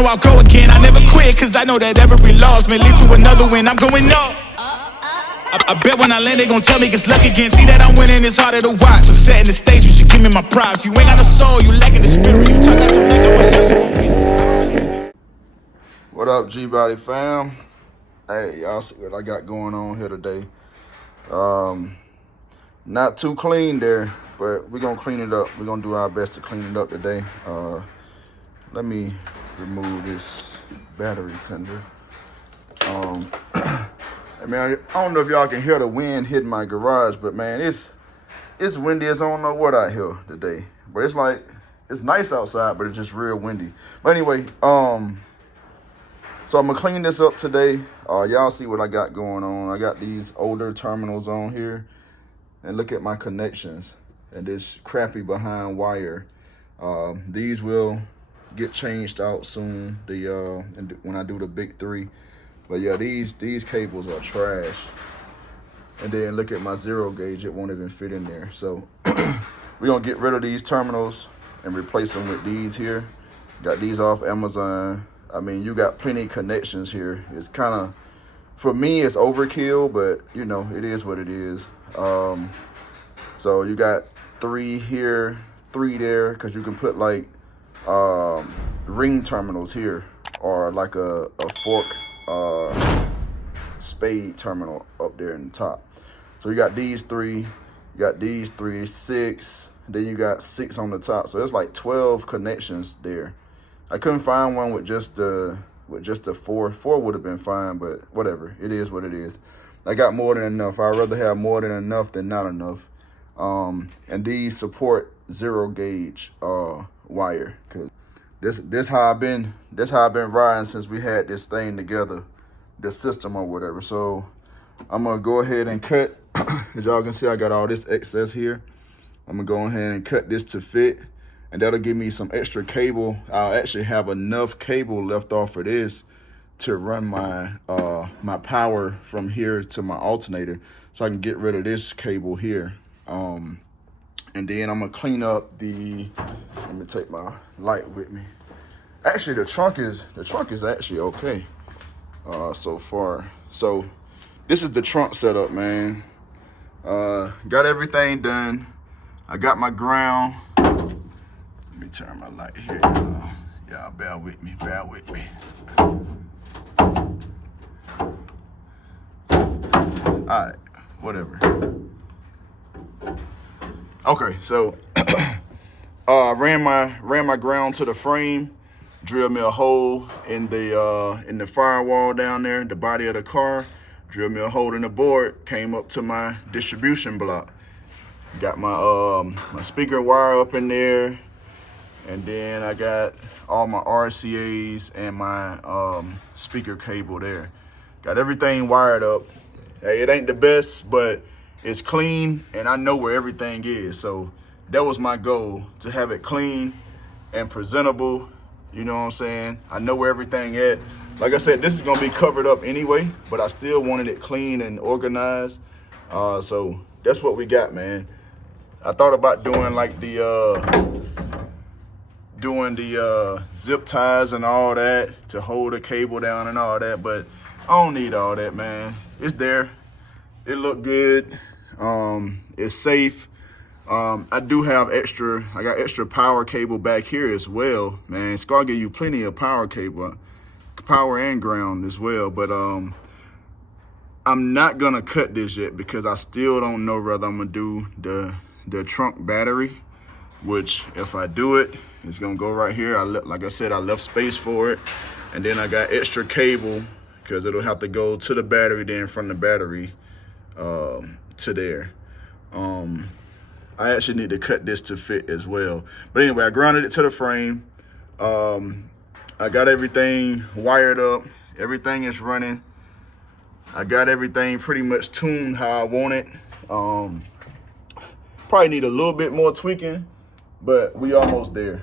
know I'll go again. I never quit, cause I know that every loss may lead to another win. I'm going up. I bet when I land, they gon' tell me it's luck again. See that I'm winning, it's harder to watch. I'm setting the stage, you should give me my props. You ain't got no soul, you lacking the spirit. You talk out your neck, I'ma show you. What up, G-Body fam? Hey, y'all see what I got going on here today. Not too clean there, but we're gonna clean it up. We're gonna do our best to clean it up today. Let me remove this battery tender. I mean, I don't know if y'all can hear the wind hitting my garage, but man, it's windy as I don't know what out here today. But it's like, it's nice outside, but it's just real windy. But anyway, so I'm gonna clean this up today. Y'all see what I got going on. I got these older terminals on here, and look at my connections and this crappy behind wire. These will get changed out soon. When I do the big 3. But yeah, these cables are trash. And then look at my 0 gauge, it won't even fit in there. So we're gonna get rid of these terminals and replace them with these here. Got these off Amazon. I mean, you got plenty of connections here. It's kind of, for me, it's overkill, but you know, it is what it is. So you got 3 here, 3 there, because you can put like ring terminals here, or like a fork spade terminal up there in the top. So you got these 3, you got these 3, 6, then you got 6 on the top. So there's like 12 connections there. I couldn't find one with just the 4. 4 would have been fine, but whatever. It is what it is. I got more than enough. I'd rather have more than enough than not enough. And these support 0 gauge wire, because this how I've been riding since we had this thing together, this system or whatever. So I'm gonna go ahead and cut. As y'all can see, I got all this excess here. I'm gonna go ahead and cut this to fit, and that'll give me some extra cable. I'll actually have enough cable left off of this to run my my power from here to my alternator, so I can get rid of this cable here. And then I'm gonna clean up let me take my light with me. Actually, the trunk is actually okay so far. So this is the trunk setup, man. Got everything done. I got my ground. Let me turn my light here. Y'all bear with me. All right, whatever. Okay, so I ran my ground to the frame, drilled me a hole in the firewall down there, the body of the car, drilled me a hole in the board, came up to my distribution block. Got my my speaker wire up in there, and then I got all my RCAs and my speaker cable there. Got everything wired up. Hey, it ain't the best, but it's clean, and I know where everything is. So that was my goal, to have it clean and presentable. You know what I'm saying? I know where everything at. Like I said, this is gonna be covered up anyway, but I still wanted it clean and organized. So that's what we got, man. I thought about doing like the zip ties and all that to hold the cable down and all that, but I don't need all that, man. It's there. It looked good. It's safe. I do have I got extra power cable back here as well, man. It's gonna give you plenty of power cable, power and ground as well. But I'm not gonna cut this yet, because I still don't know whether I'm gonna do the trunk battery, which if I do it, it's gonna go right here. Like I said, I left space for it, and then I got extra cable, because it'll have to go to the battery, then from the battery to there. I actually need to cut this to fit as well. But anyway, I grounded it to the frame. I got everything wired up. Everything is running. I got everything pretty much tuned how I want it. Probably need a little bit more tweaking, but we almost there.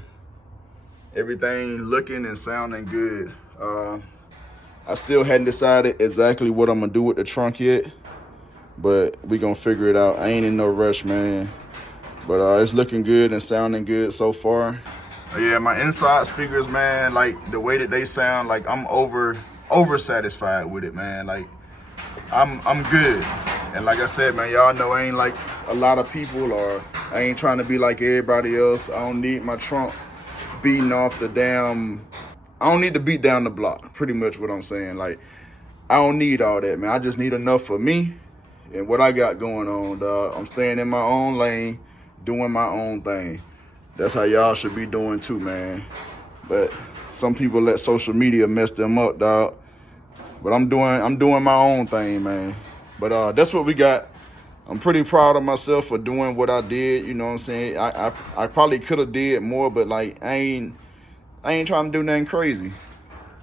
Everything looking and sounding good. I still hadn't decided exactly what I'm gonna do with the trunk yet, but we gonna figure it out. I ain't in no rush, man. But it's looking good and sounding good so far. Yeah, my inside speakers, man, like the way that they sound, like I'm over satisfied with it, man. Like I'm good. And like I said, man, y'all know I ain't like a lot of people, or I ain't trying to be like everybody else. I don't need my trunk beating off the damn. I don't need to beat down the block. Pretty much what I'm saying. Like I don't need all that, man. I just need enough for me and what I got going on, dog. I'm staying in my own lane, doing my own thing. That's how y'all should be doing too, man. But some people let social media mess them up, dog. But I'm doing my own thing, man. But that's what we got. I'm pretty proud of myself for doing what I did. You know what I'm saying? I probably could have did more, but like I ain't trying to do nothing crazy.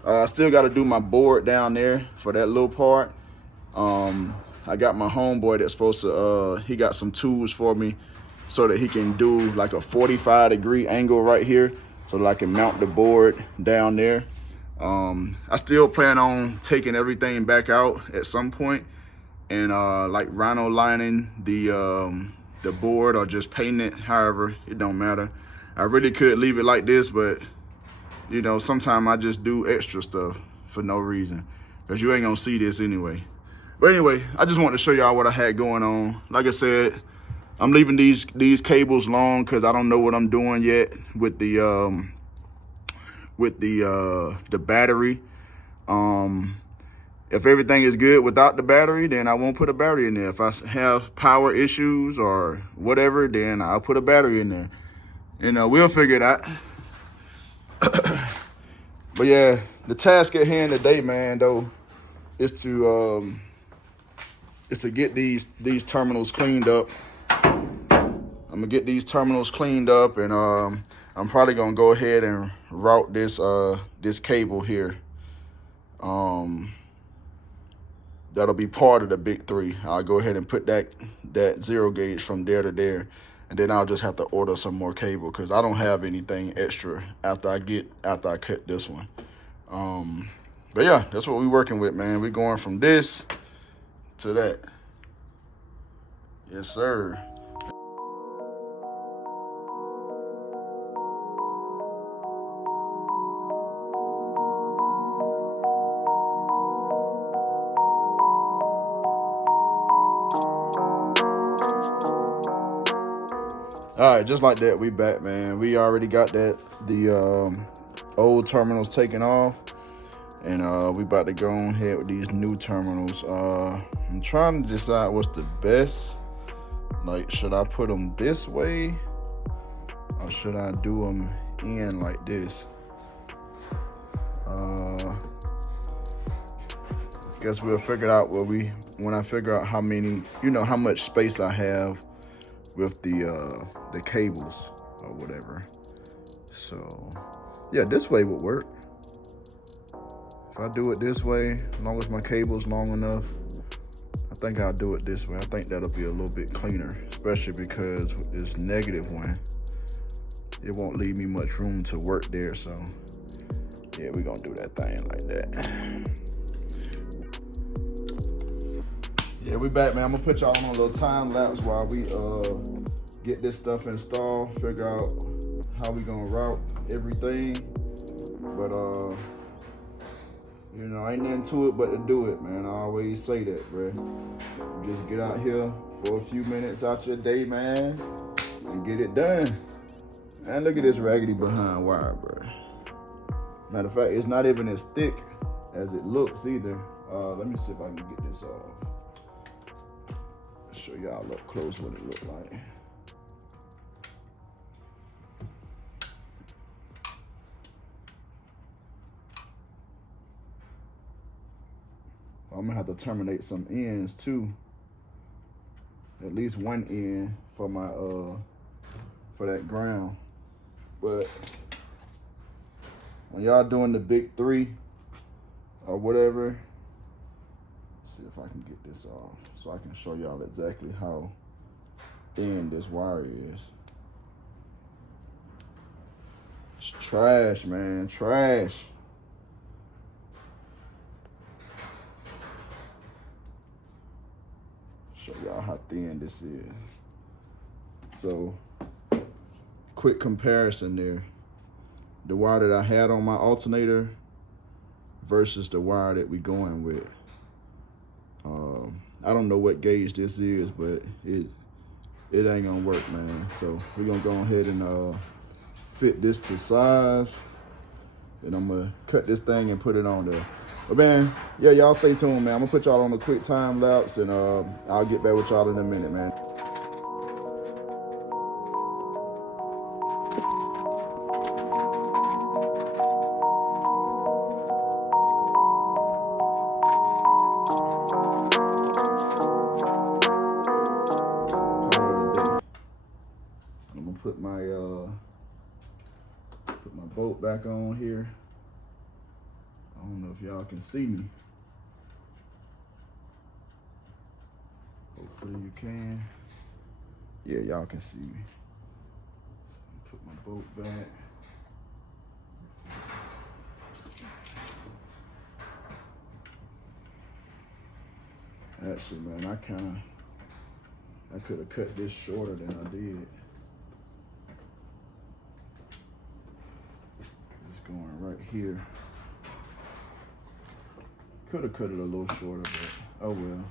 I still got to do my board down there for that little part. I got my homeboy that's supposed to, he got some tools for me so that he can do like a 45-degree angle right here so that I can mount the board down there. I still plan on taking everything back out at some point and like rhino lining the board or just painting it, however, it don't matter. I really could leave it like this, but you know, sometimes I just do extra stuff for no reason because you ain't gonna see this anyway. But anyway, I just wanted to show y'all what I had going on. Like I said, I'm leaving these cables long because I don't know what I'm doing yet with the battery. If everything is good without the battery, then I won't put a battery in there. If I have power issues or whatever, then I'll put a battery in there. And we'll figure it out. But yeah, the task at hand today, man, though, is to get these terminals cleaned up. I'm gonna get these terminals cleaned up, and I'm probably gonna go ahead and route this cable here. That'll be part of the big 3. I'll go ahead and put that 0 gauge from there to there, and then I'll just have to order some more cable because I don't have anything extra after I cut this one. But yeah, that's what we're working with, man. We're going from this to that. Yes, sir. All right, just like that, we back, man. We already got the old terminals taken off, and we about to go on ahead with these new terminals. I'm trying to decide what's the best. Like, should I put them this way, or should I do them in like this? Guess we'll figure it out when I figure out how much space I have with the cables or whatever. So yeah, this way would work. If I do it this way, as long as my cable's long enough, I think I'll do it this way. I think that'll be a little bit cleaner, especially because with this negative one, it won't leave me much room to work there. So yeah, we're gonna do that thing like that. Yeah, we back, man. I'm gonna put y'all on a little time lapse while we get this stuff installed, figure out how we gonna route everything. But you know, ain't nothing to it but to do it, man. I always say that, bro. Just get out here for a few minutes out your day, man, and get it done. And look at this raggedy behind wire, bro. Matter of fact, it's not even as thick as it looks either. Let me see if I can get this off. Show y'all up close what it looked like. I'm gonna have to terminate some ends too. At least one end for my for that ground. But when y'all doing the big 3 or whatever, see if I can get this off so I can show y'all exactly how thin this wire is. It's trash, man, trash. Show y'all how thin this is. So, quick comparison there. the wire that I had on my alternator versus the wire that we going with. I don't know what gauge this is, but it ain't gonna work, man. So we're gonna go ahead and fit this to size, and I'm gonna cut this thing and put it on there. But man, yeah, y'all stay tuned, man. I'm gonna put y'all on a quick time lapse, and I'll get back with y'all in a minute, man. I'm gonna put my bolt back on here. I don't know if y'all can see me. Hopefully you can. Yeah, y'all can see me. So put my bolt back. Actually, man, I could have cut this shorter than I did. It's going right here. Could have cut it a little shorter, but oh well.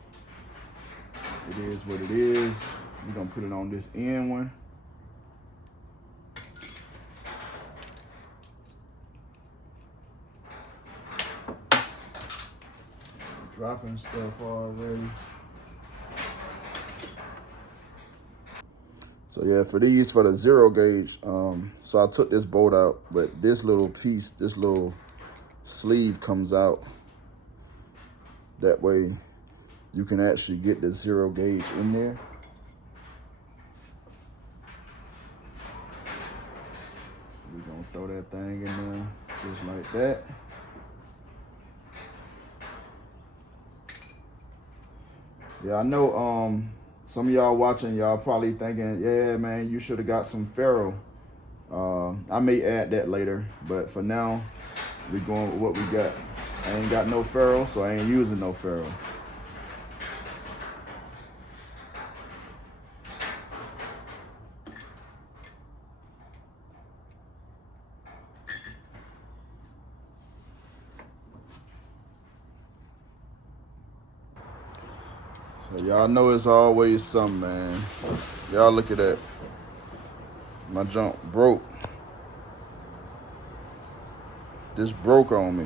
It is what it is. We're gonna put it on this end one. Dropping stuff already. So yeah, for the 0 gauge, so I took this bolt out, but this little piece, this little sleeve comes out. That way you can actually get the 0 gauge in there. We're gonna throw that thing in there just like that. Yeah, I know some of y'all watching, y'all probably thinking, yeah, man, you should have got some ferro. I may add that later, but for now, we're going with what we got. I ain't got no ferro, so I ain't using no ferro. So y'all know it's always something, man. Y'all look at that. My junk broke. This broke on me.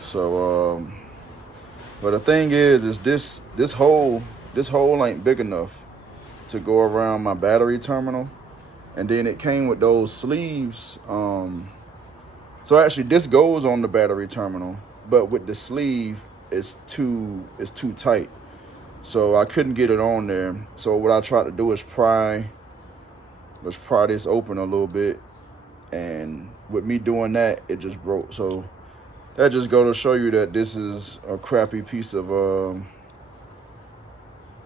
So, but the thing is this hole ain't big enough to go around my battery terminal. And then it came with those sleeves. So actually this goes on the battery terminal, but with the sleeve, it's too tight. So I couldn't get it on there. So what I tried to do is pry this open a little bit. And with me doing that, it just broke. So that just go to show you that this is a crappy piece of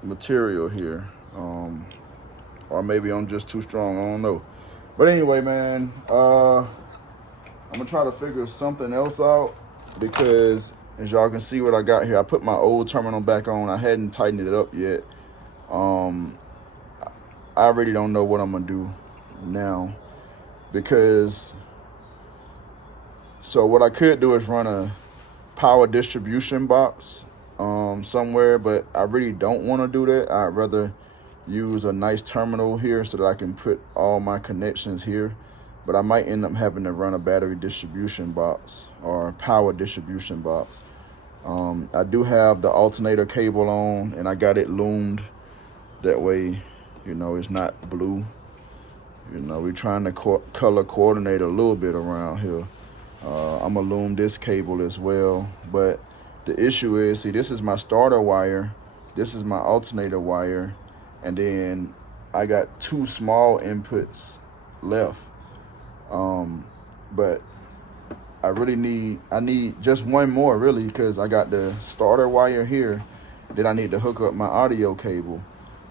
material here. Or maybe I'm just too strong, I don't know. But anyway, man, I'm gonna try to figure something else out, because as y'all can see what I got here, I put my old terminal back on. I hadn't tightened it up yet. I really don't know what I'm gonna do now, because so what I could do is run a power distribution box somewhere, but I really don't want to do that. I'd rather use a nice terminal here so that I can put all my connections here. But I might end up having to run a battery distribution box or power distribution box. I do have the alternator cable on, and I got it loomed. That way, you know, it's not blue. You know, we're trying to color coordinate a little bit around here. I'm gonna loom this cable as well. But the issue is, see, this is my starter wire. This is my alternator wire. And then I got 2 small inputs left. But I need just one more, really, because I got the starter wire here. Then I need to hook up my audio cable,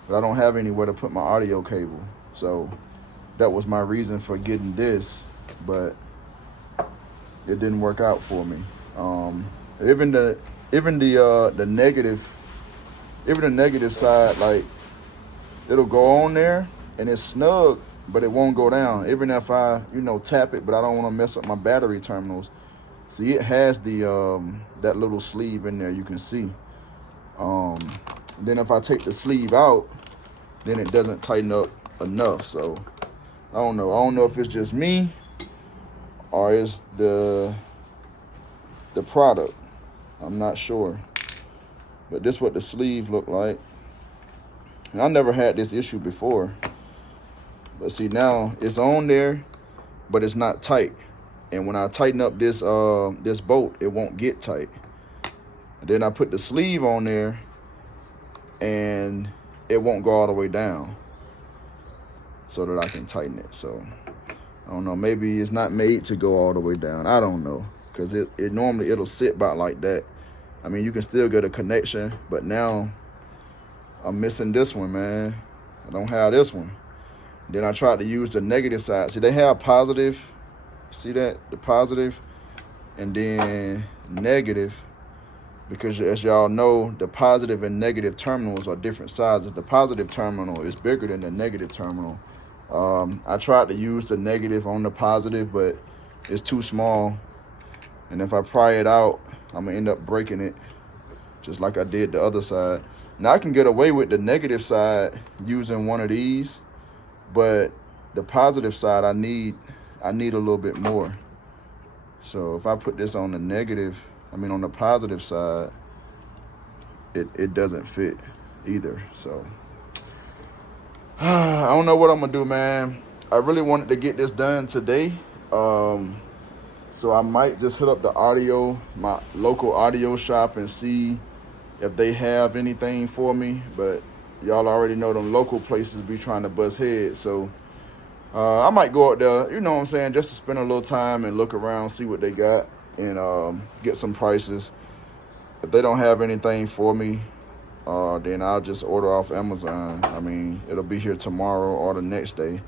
but I don't have anywhere to put my audio cable. So that was my reason for getting this, but it didn't work out for me. Even the negative side, like, it'll go on there and it's snug, but it won't go down. Even if I, tap it, but I don't want to mess up my battery terminals. See, it has the that little sleeve in there, you can see. Then if I take the sleeve out, then it doesn't tighten up enough. So I don't know. I don't know if it's just me or it's the product. I'm not sure. But this is what the sleeve look like. And I never had this issue before. But see, now it's on there, but it's not tight. And when I tighten up this this bolt, it won't get tight. And then I put the sleeve on there, and it won't go all the way down so that I can tighten it. So I don't know, maybe it's not made to go all the way down. I don't know, because it normally it'll sit about like that. I mean, you can still get a connection, but now I'm missing this one, man. I don't have this one. Then I tried to use the negative side. See, they have positive. See that? The positive and then negative. Because as y'all know, the positive and negative terminals are different sizes. The positive terminal is bigger than the negative terminal. I tried to use the negative on the positive, but it's too small. And if I pry it out, I'm gonna end up breaking it, just like I did the other side. Now I can get away with the negative side using one of these, but the positive side, I need a little bit more. So if I put this on the negative, on the positive side, it doesn't fit either. So I don't know what I'm gonna do, man. I really wanted to get this done today. So I might just hit up my local audio shop, and see if they have anything for me. But y'all already know them local places be trying to bust heads. So I might go out there, you know what I'm saying, just to spend a little time and look around, see what they got, and get some prices. If they don't have anything for me, then I'll just order off Amazon. It'll be here tomorrow or the next day.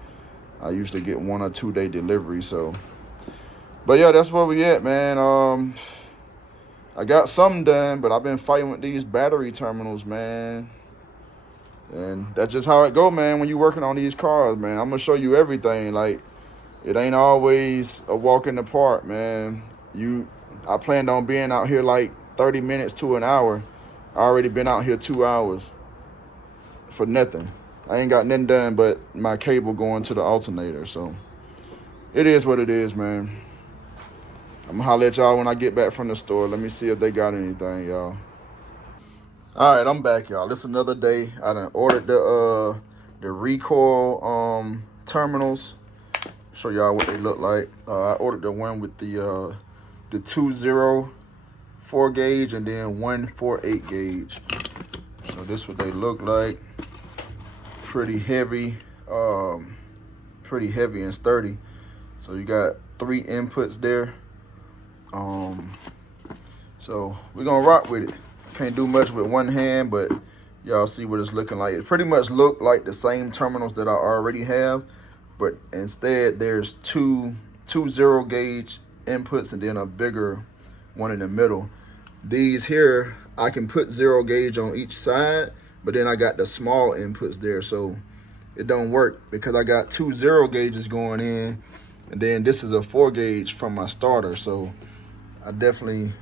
I usually get 1 or 2 day delivery. So, but yeah, that's where we at, man. I got something done, but I've been fighting with these battery terminals, man. And that's just how it go, man, when you're working on these cars, man. I'm going to show you everything. Like, it ain't always a walk in the park, man. I planned on being out here like 30 minutes to an hour. I already been out here 2 hours for nothing. I ain't got nothing done but my cable going to the alternator. So it is what it is, man. I'm gonna holler at y'all when I get back from the store. Let me see if they got anything, y'all. All right, I'm back, y'all. It's another day. I done ordered the recoil terminals. Show y'all what they look like. I ordered the one with the 204 gauge and then 148 gauge. So this is what they look like. Pretty heavy and sturdy. So you got 3 inputs there. So we're gonna rock with it. Can't do much with one hand, but y'all see what it's looking like. It pretty much look like the same terminals that I already have, but instead there's two 0 gauge inputs and then a bigger one in the middle. These here, I can put 0 gauge on each side, but then I got the small inputs there, so it don't work because I got 2 0 gauges going in, and then this is a 4 gauge from my starter. So I definitely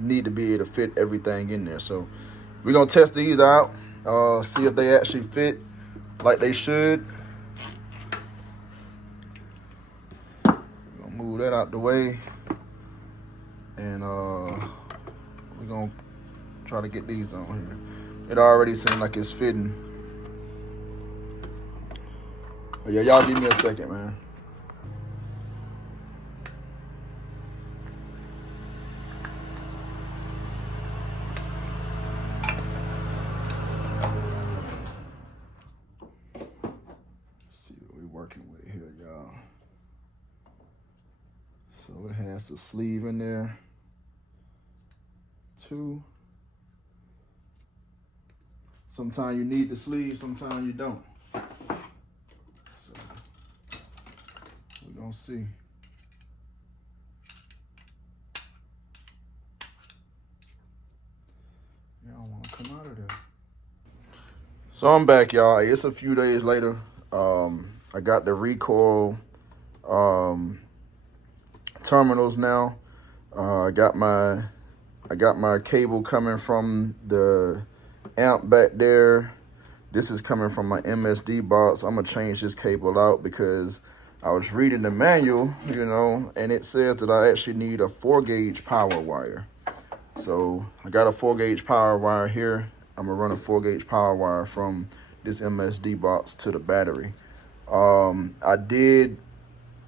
need to be able to fit everything in there. So we're gonna test these out, see if they actually fit like they should. We're gonna move that out the way, and we're gonna try to get these on here. It already seems like it's fitting. But yeah, y'all give me a second, man. So it has the sleeve in there, too. Sometimes you need the sleeve, sometimes you don't. So we're gonna see. Y'all wanna come out of there. So I'm back, y'all. It's a few days later. I got the recoil terminals now. I got my cable coming from the amp back there. This is coming from my MSD box. I'm gonna change this cable out because I was reading the manual, you know, and it says that I actually need a 4-gauge power wire. So I got a 4-gauge power wire here. I'm gonna run a 4-gauge power wire from this MSD box to the battery. I did,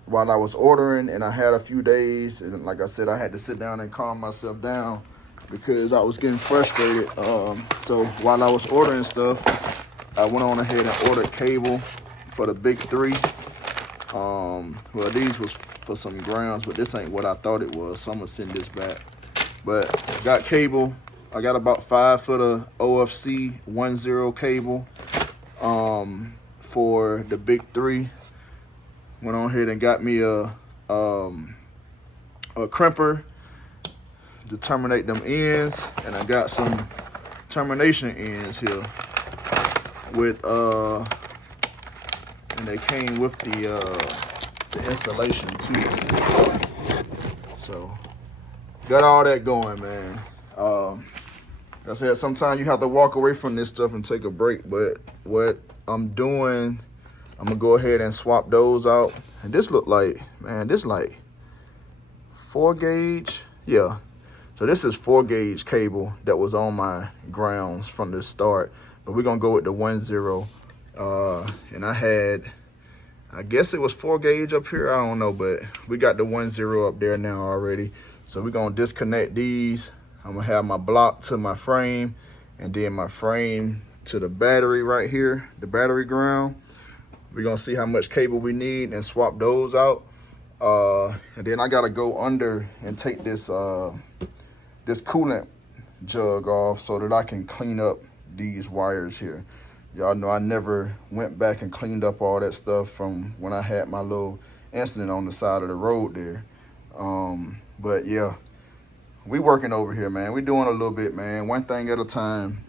while I was ordering, and I had a few days, and like I said, I had to sit down and calm myself down because I was getting frustrated. So while I was ordering stuff, I went on ahead and ordered cable for the big 3. Well, these was for some grounds, but this ain't what I thought it was, so I'm gonna send this back. But got cable. I got about 5 foot of OFC 10 cable for the big 3. Went on ahead and got me a crimper to terminate them ends, and I got some termination ends here with and they came with the insulation too. So got all that going, man. Like I said, sometimes you have to walk away from this stuff and take a break, but what I'm doing, I'm gonna go ahead and swap those out. And this look like, man, this like 4-gauge. Yeah. So this is 4-gauge cable that was on my grounds from the start. But we're gonna go with the 10. And I guess it was 4-gauge up here. I don't know, but we got the 10 up there now already. So we're gonna disconnect these. I'm gonna have my block to my frame, and then my frame to the battery right here, the battery ground. We're gonna see how much cable we need and swap those out. And then I gotta go under and take this this coolant jug off so that I can clean up these wires here. Y'all know I never went back and cleaned up all that stuff from when I had my little incident on the side of the road there. But yeah, we working over here, man. We doing a little bit, man. One thing at a time.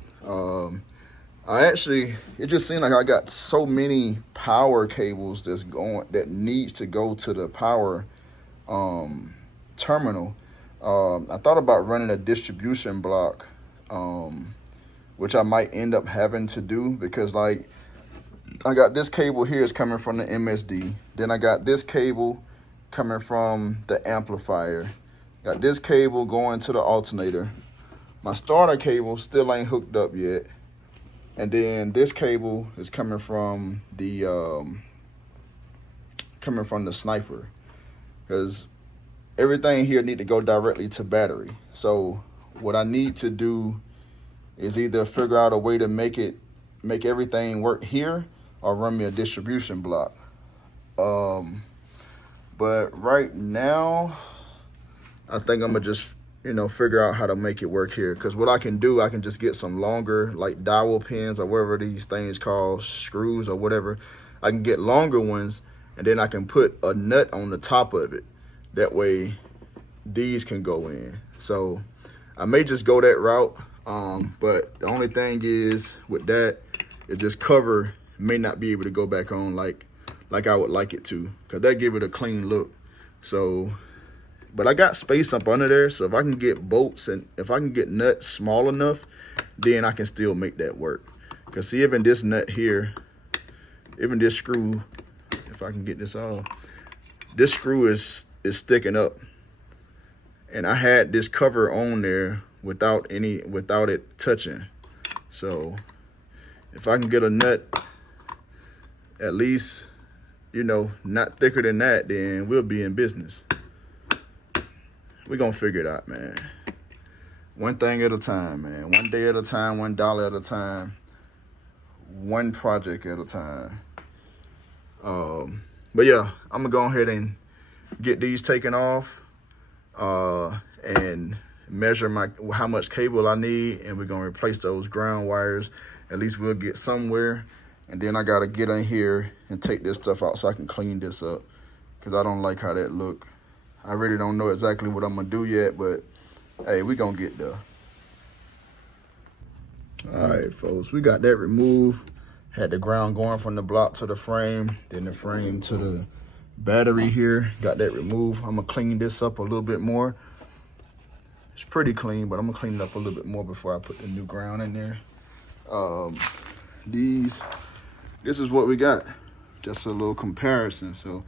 It just seemed like I got so many power cables that needs to go to the power terminal. I thought about running a distribution block, which I might end up having to do because, like, I got this cable here is coming from the MSD. Then I got this cable coming from the amplifier. Got this cable going to the alternator. My starter cable still ain't hooked up yet. And then this cable is coming from the sniper, because everything here need to go directly to battery. So what I need to do is either figure out a way to make everything work here, or run me a distribution block. But right now, I think I'm gonna just, figure out how to make it work here. Because what I can do, I can just get some longer, like dowel pins or whatever these things called, screws or whatever. I can get longer ones, and then I can put a nut on the top of it. That way, these can go in. So I may just go that route. But the only thing is with that, is this cover may not be able to go back on like I would like it to, because that give it a clean look. So, but I got space up under there, so if I can get bolts and if I can get nuts small enough, then I can still make that work. Because see, even this nut here, even this screw, if I can get this off, this screw is sticking up. And I had this cover on there without it touching. So if I can get a nut at least, not thicker than that, then we'll be in business. We're gonna figure it out, man. One thing at a time, man. One day at a time, $1 at a time, one project at a time. But yeah, I'm gonna go ahead and get these taken off and measure how much cable I need, and we're gonna replace those ground wires. At least we'll get somewhere. And then I gotta get in here and take this stuff out so I can clean this up, because I don't like how that look. I really don't know exactly what I'm gonna do yet, but hey, we gonna get there. All right, folks, we got that removed. Had the ground going from the block to the frame, then the frame to the battery here. Got that removed. I'm gonna clean this up a little bit more. It's pretty clean, but I'm gonna clean it up a little bit more before I put the new ground in there. This is what we got. Just a little comparison. So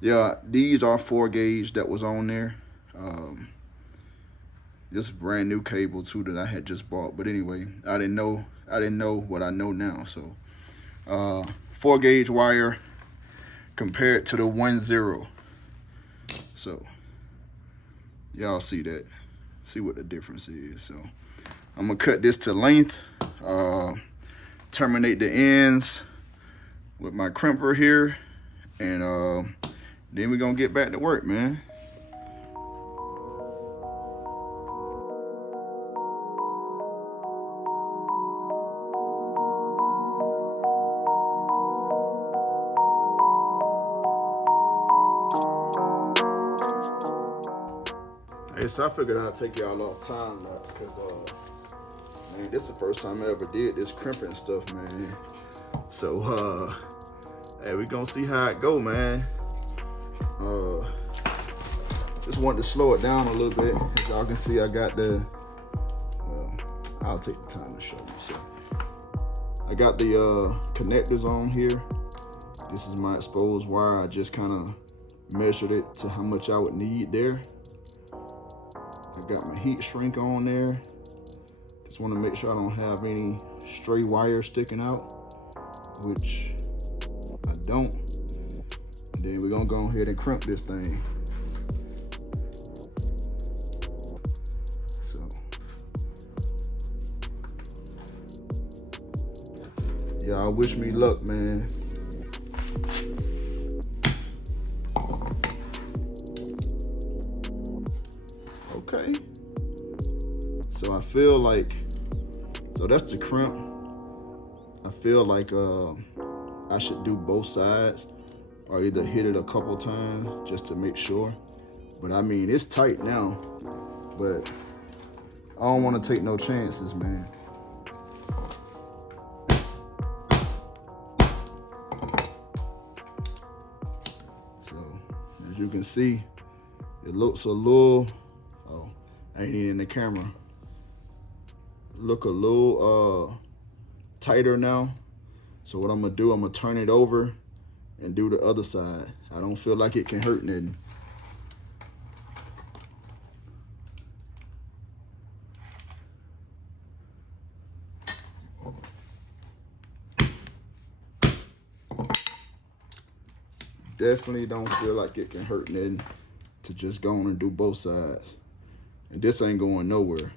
yeah, these are 4 gauge that was on there. This is brand new cable too that I had just bought. But anyway, I didn't know what I know now. So 4 gauge wire compared to the 1/0. So y'all see that. See what the difference is. So I'm gonna cut this to length, terminate the ends with my crimper here, and then we're gonna get back to work, man. Hey, so I figured I'd take y'all off time lapse because man, this is the first time I ever did this crimping stuff, man. So hey, we gonna see how it go, man. Just wanted to slow it down a little bit. As y'all can see, I got the I'll take the time to show you. So I got the connectors on here. This is my exposed wire. I just kind of measured it to how much I would need there. I got my heat shrink on there. Just want to make sure I don't have any stray wires sticking out, which I don't. And then we're gonna go ahead and crimp this thing. So y'all wish me luck, man. Okay. So I feel like, so that's the crimp. I feel like I should do both sides or either hit it a couple times just to make sure. But I mean, it's tight now, but I don't want to take no chances, man. So as you can see, it looks a little, I ain't in the camera. Look a little tighter now. So what I'm gonna do, I'm gonna turn it over and do the other side. I don't feel like it can hurt nothing. Definitely don't feel like it can hurt nothing to just go on and do both sides. And this ain't going nowhere.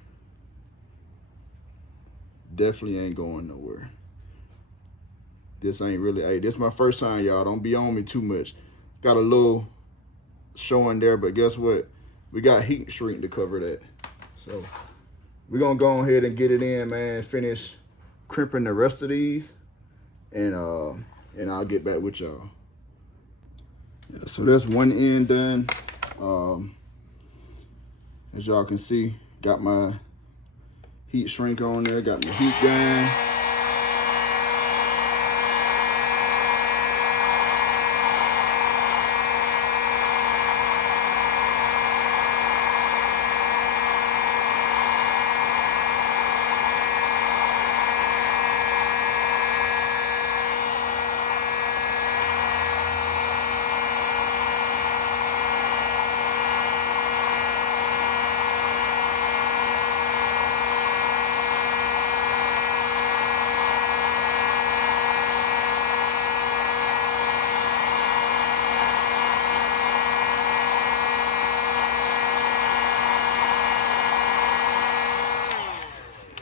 Definitely ain't going nowhere. This ain't really, hey, this is my first time, y'all. Don't be on me too much. Got a little showing there, but guess what? We got heat shrink to cover that. So we're gonna go ahead and get it in, man. Finish crimping the rest of these, and I'll get back with y'all. Yeah, so that's one end done. As y'all can see, got my heat shrink on there, got my heat gun.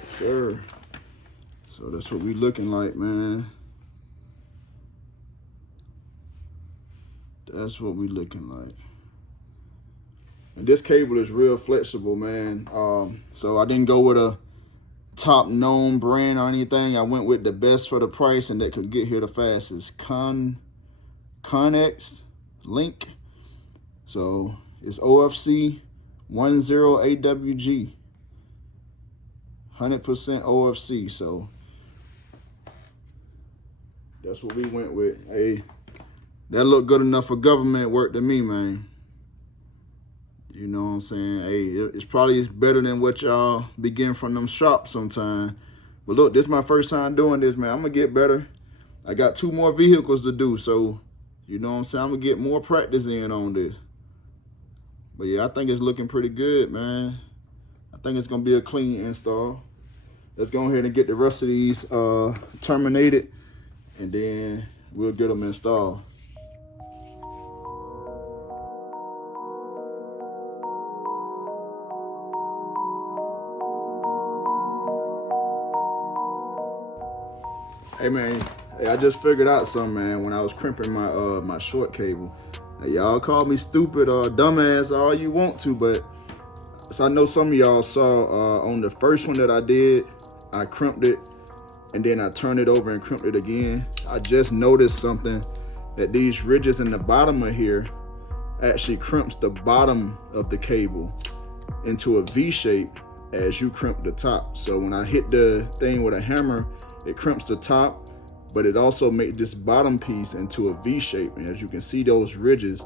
Sir. So that's what we looking like, man. That's what we looking like. And this cable is real flexible, man. So I didn't go with a top known brand or anything. I went with the best for the price and that could get here the fastest. Connex Link. So it's OFC 10AWG. 100% OFC. So That's what we went with. Hey, that looked good enough for government work to me, man. You know what I'm saying? Hey, it's probably better than what y'all be getting from them shops sometimes. But look, this is my first time doing this, man. I'm going to get better. I got 2 more vehicles to do, so you know what I'm saying? I'm going to get more practice in on this. But yeah, I think it's looking pretty good, man. I think it's going to be a clean install. Let's go ahead and get the rest of these terminated, and then we'll get them installed. Hey man, hey, I just figured out something, man, when I was crimping my my short cable. Hey, y'all call me stupid or dumbass all you want to, but so I know some of y'all saw on the first one that I did, I crimped it and then I turned it over and crimped it again. I just noticed something, that these ridges in the bottom of here actually crimps the bottom of the cable into a V shape as you crimp the top. So when I hit the thing with a hammer, it crimps the top, but it also makes this bottom piece into a V shape. And as you can see those ridges,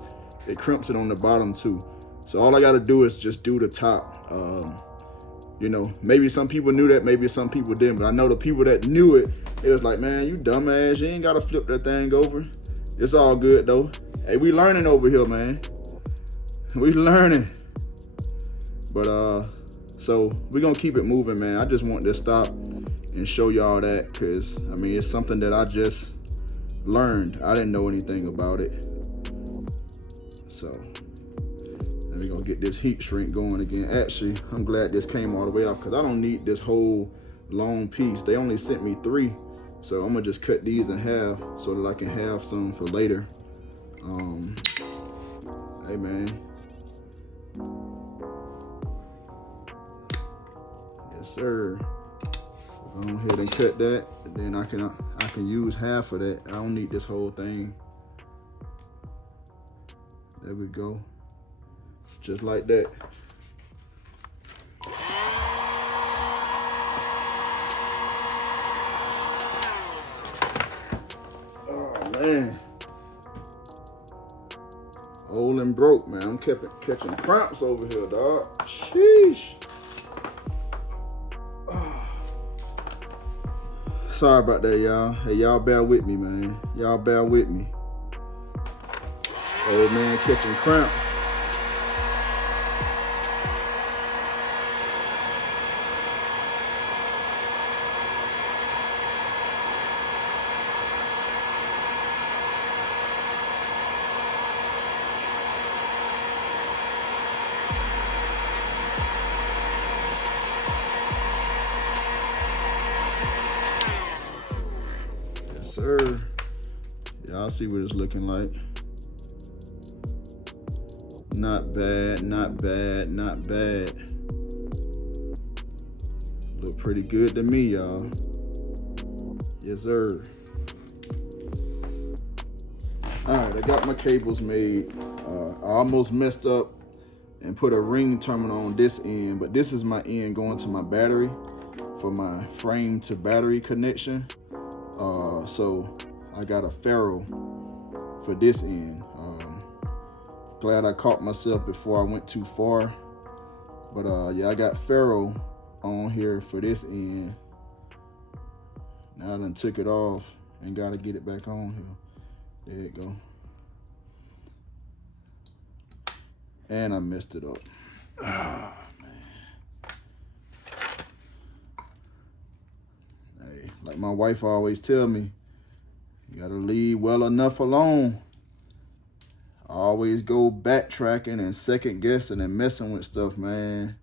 it crimps it on the bottom too. So all I gotta do is just do the top. You know, maybe some people knew that, maybe some people didn't, but I know the people that knew it, it was like, man, you dumbass, you ain't gotta flip that thing over. It's all good though. Hey, we learning over here, man. We learning. But so we're gonna keep it moving, man. I just want to stop and show y'all that, because I mean, it's something that I just learned. I didn't know anything about it. So then we're gonna get this heat shrink going again. Actually, I'm glad this came all the way off, because I don't need this whole long piece. They only sent me 3, so I'm gonna just cut these in half so that I can have some for later. Hey man, yes sir. Go ahead and cut that, and then I can use half of that. I don't need this whole thing. There we go. Just like that. Oh man. Old and broke, man. I'm catching cramps over here, dog. Sheesh. Sorry about that, y'all. Hey, y'all bear with me, man. Y'all bear with me. Old man catching cramps. Sir, y'all see what it's looking like. Not bad, not bad, not bad. Look pretty good to me, y'all. Yes, sir. All right, I got my cables made. I almost messed up and put a ring terminal on this end, but this is my end going to my battery for my frame to battery connection. So I got a ferrule for this end. Glad I caught myself before I went too far. But yeah, I got ferrule on here for this end. Now I done took it off and gotta get it back on here. There you go. And I messed it up. Ah, man. Hey, like my wife always tell me, you gotta leave well enough alone. I always go backtracking and second guessing and messing with stuff, man.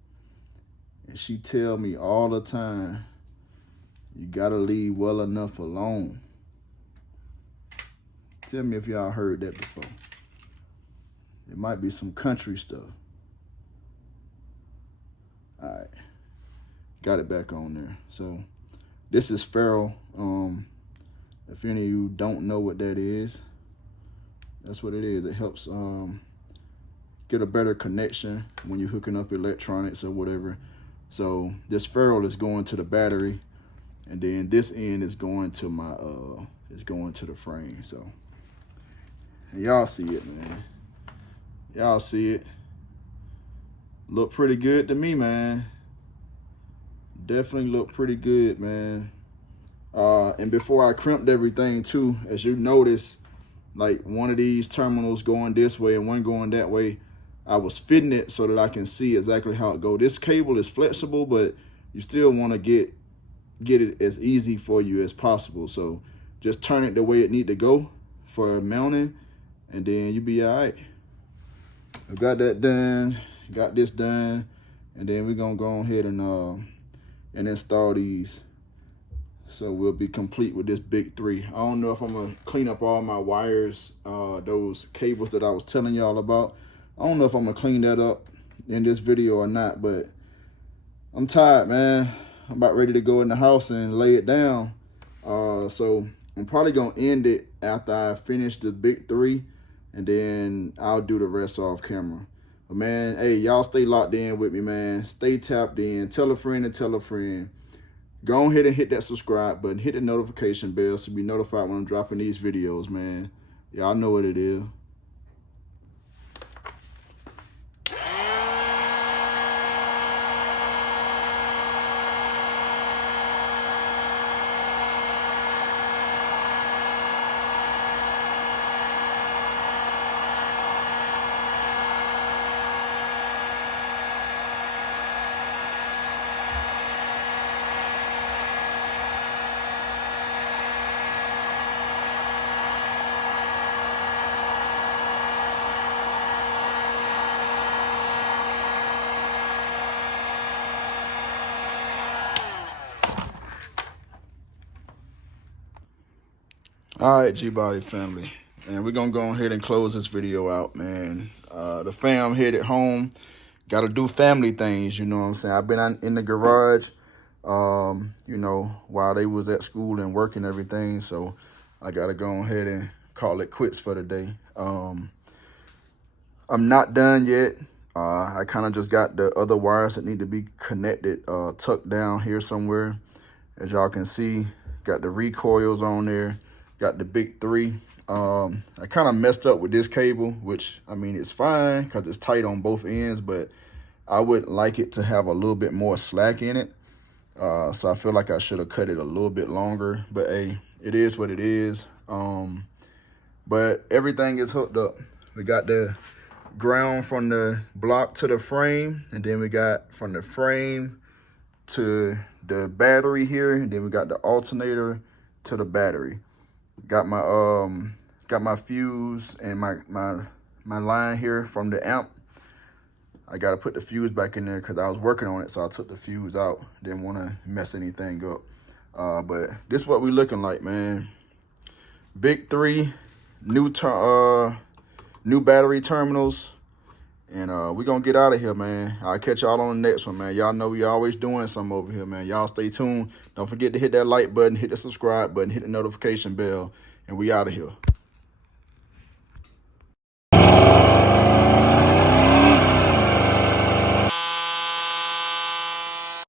And she tell me all the time, you gotta leave well enough alone. Tell me if y'all heard that before. It might be some country stuff. All right, got it back on there. So this is ferrule. If any of you don't know what that is, that's what it is. It helps get a better connection when you're hooking up electronics or whatever. So this ferrule is going to the battery, and then this end is going to my the frame. So y'all see it, man. Y'all see it. Look pretty good to me, man. Definitely look pretty good, man. And before I crimped everything too, as you notice, like one of these terminals going this way and one going that way, I was fitting it so that I can see exactly how it goes. This cable is flexible, but you still want to get it as easy for you as possible. So just turn it the way it need to go for mounting, and then you be all right. I got that done, got this done, and then we're gonna go ahead and install these. So we'll be complete with this big 3. I don't know if I'm gonna clean up all my wires, those cables that I was telling y'all about. I don't know if I'm gonna clean that up in this video or not, but I'm tired, man. I'm about ready to go in the house and lay it down. So I'm probably gonna end it after I finish the big 3, and then I'll do the rest off camera. But man, hey, y'all stay locked in with me, man. Stay tapped in. Tell a friend and tell a friend. Go ahead and hit that subscribe button. Hit the notification bell so you be notified when I'm dropping these videos, man. Y'all know what it is. All right, G-Body family, and we're gonna go ahead and close this video out, man. The fam headed home. Gotta do family things, you know what I'm saying? I've been in the garage, you know, while they was at school and work and everything, so I gotta go ahead and call it quits for the day. I'm not done yet. I kind of just got the other wires that need to be connected tucked down here somewhere. As y'all can see, got the recoils on there. Got the big 3. I kind of messed up with this cable, which, I mean, it's fine because it's tight on both ends, but I would like it to have a little bit more slack in it. So I feel like I should have cut it a little bit longer, but hey, it is what it is. But everything is hooked up. We got the ground from the block to the frame, and then we got from the frame to the battery here, and then we got the alternator to the battery. Got my fuse and my line here from the amp. I gotta put the fuse back in there because I was working on it, so I took the fuse out. Didn't want to mess anything up. But this is what we looking like, man. Big 3, new battery terminals, and we gonna get out of here, man. I'll catch y'all on the next one, man. Y'all know we always doing something over here, man. Y'all stay tuned. Don't forget to hit that like button, hit the subscribe button, hit the notification bell, and we out of here.